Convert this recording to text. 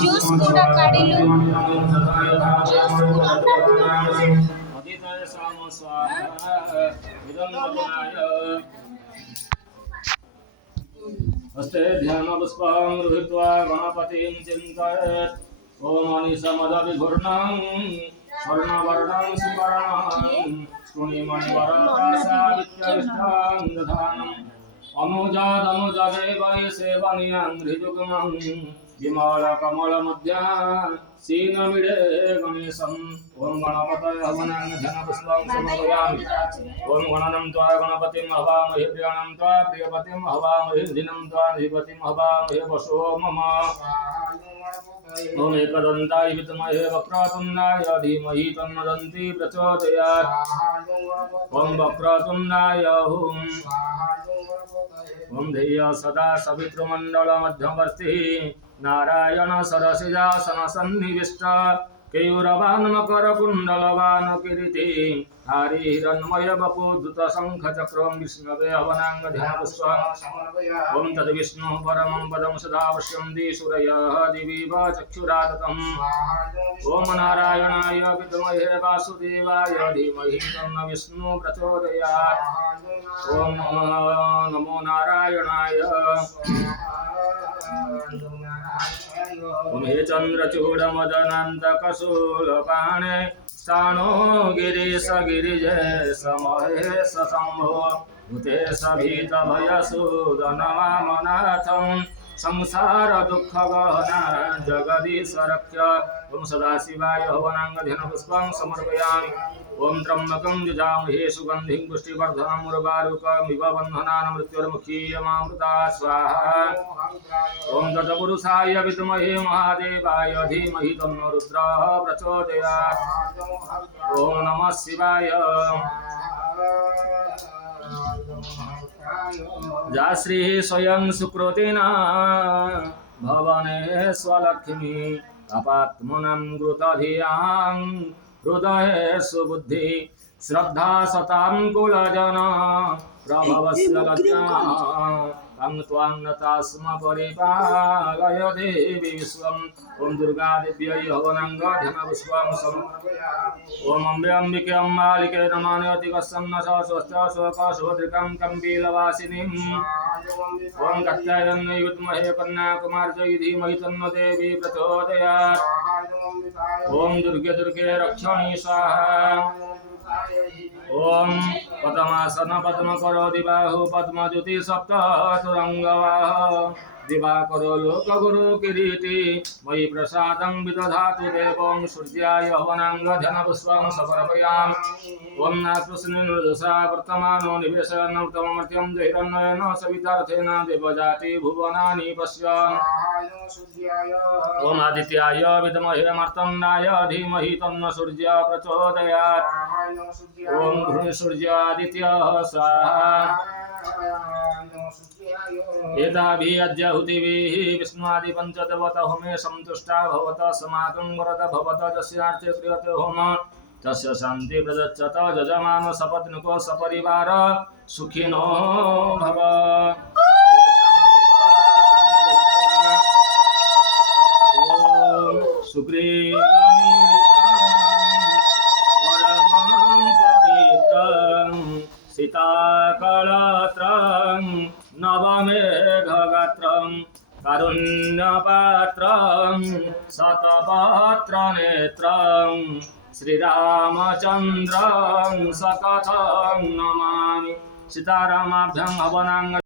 juice కూడా కడిలు juice हस्ते ध्यान पुष्पं गृहीत्वा गणपतिं चिन्तयेत् ओम अनिशमदविघूर्णं स्वर्णवर्णं सुवर्णं स्फुणिमणिवरप्रासादित्यविष्टां दधानम् अनुजादनुजदेवै सेवनीयं हृजुग्मं विमलकमलमध्या सीनमिडे गणेशम् ओम गणपतये हवनं धनपुष्पं समर्पयामि ओम गणनं त्वा गणपतिं हवामहे प्रियं त्वा प्रियपतिं हवामहे दिनं त्वा अधिपतिं हवामहे वसो मम ओम एकदन्ताय विद्महे वक्रतुण्डाय धीमहि तन्नो दन्ती प्रचोदयात् ओम वक्रतुण्डाय ओम ध्येय सदा सवितृमण्डल मध्यवर्ती नारायण सरसिजासन सन्निविष्ट केयूरवान् मकरकुण्डलवान् किरीटी हरिहिरण्मय वपुधृत शङ्खचक्रं विष्णवे हवनाङ्ग ध्यानपुष्पं ओम तद्विष्णु परमं पदं सदा पश्यन्ति सूरयः दिवीव चक्षुराततम् ओम नारायणाय विद्महे वासुदेवाय धीमहि तन्नो विष्णु प्रचोदयात् ओम नमो नारायणाय ओम हे चन्द्रचूडमदनन्तकशूलपाणे स्थाणो गिरीश गिरिजेश महेश शम्भो भूतेश भीतभयसूदनमामनाथम् संसार दुःख गहना जगदीश रक्ष ओम सदाशिवाय हवनांग ध्यानपुष्पं समर्पयामि ओम त्र्यंबकं यजामहे सुगंधिं पुष्टिवर्धनम् उर्वारुकमिव बन्धनान् मृत्युर्मुक्षीयमामृता स्वाहा ओम तत्पुरुषाय विद्महे महादेवाय धीमहि तन्नो रुद्रः प्रचोदयात् ओम नमः शिवाय जा श्री स्वयं सुकृतिना भवने स्वलक्ष्मी अपात्मनं घृतधियां हृदये सुबुद्धि श्रद्धा सतां कुलजन प्रभवस्य लज्जा तं त्वां नतास्म परिपालय देवी विश्वम् ओम दुर्गा देव्यै हवनाङ्ग ध्यानपुष्पं समर्पयामि ओम अम्बे अम्बिके अम्बालिके नमानयति कस्सन्न स्वस्त्य शोक सुभद्रिकां कम्पीलवासिनीम् ओम कात्यायन्यै विद्महे कन्याकुमार्यै धीमहि तन्नो देवी प्रचोदयात् ओम दुर्गे दुर्गे रक्षणी स्वाहा ओम पद्मासन पद्मकरो दिबाहु पद्मज्योति सप्ततुरङ्गवाह दिवाकरो लोकगुरु किरीटी मयि प्रसादं विदधातु देवं सूर्याय हवनाङ्ग ध्यानपुष्पं समर्पयामि ओम नाकृष्णिर्दशा वर्तमानो निवेशयन्नृतममर्त्यं जहिरन्नयन सवितार्थेन देवजाति भुवनानि पश्यन् ओम आदित्याय विद्महे मार्तण्डाय धीमहि तन्नो सूर्य प्रचोदयात् ओम घृ सूर्यादित्यः स्वाहा एताभिः अद्याहुतिभिः विष्णुआदि पंचदेवता होमे संतुष्टा भवतः समागं वरद भवतः तस्यार्थे क्रियते होम तस्य शान्ति प्रदच्यत यजमान सपत्निको सपरिवार सुखिनो भव सुग्रीवमित्रं परमं सीताकलत्रं नवमेघगात्रं कारुण्यपात्रं शतपात्रनेत्रं श्रीरामचन्द्रं सकथं नमामि सीतारामाभ्यां हवनां